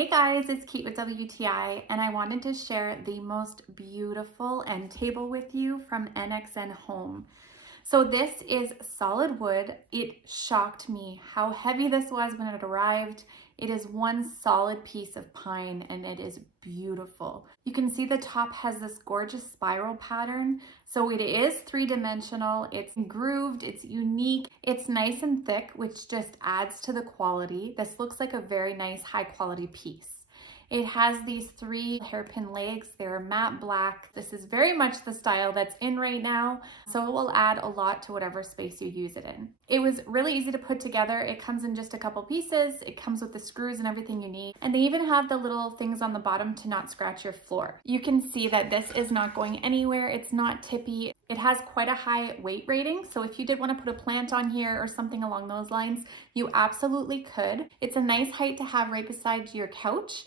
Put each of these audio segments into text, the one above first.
Hey guys, it's Kate with WTI, and I wanted to share the most beautiful end table with you from NXN-HOME. So this is solid wood. It shocked me how heavy this was when it arrived. It is one solid piece of pine and it is beautiful. You can see the top has this gorgeous spiral pattern. So it is three-dimensional, it's grooved, it's unique, it's nice and thick, which just adds to the quality. This looks like a very nice high quality piece. It has these three hairpin legs. They're matte black. This is very much the style that's in right now, so it will add a lot to whatever space you use it in. It was really easy to put together. It comes in just a couple pieces. It comes with the screws and everything you need. And they even have the little things on the bottom to not scratch your floor. You can see that this is not going anywhere. It's not tippy. It has quite a high weight rating, so if you did want to put a plant on here or something along those lines, you absolutely could. It's a nice height to have right beside your couch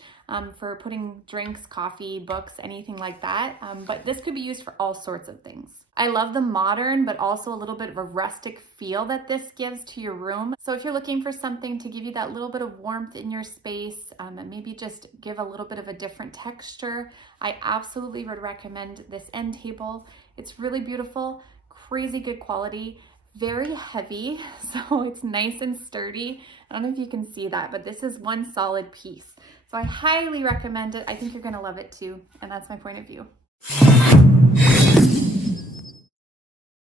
for putting drinks, coffee, books, anything like that. But this could be used for all sorts of things. I love the modern, but also a little bit of a rustic feel that this gives to your room. So if you're looking for something to give you that little bit of warmth in your space, and maybe just give a little bit of a different texture, I absolutely would recommend this end table. It's really beautiful, crazy good quality, very heavy, so it's nice and sturdy. I don't know if you can see that, but this is one solid piece. So I highly recommend it. I think you're gonna love it too, and that's my point of view.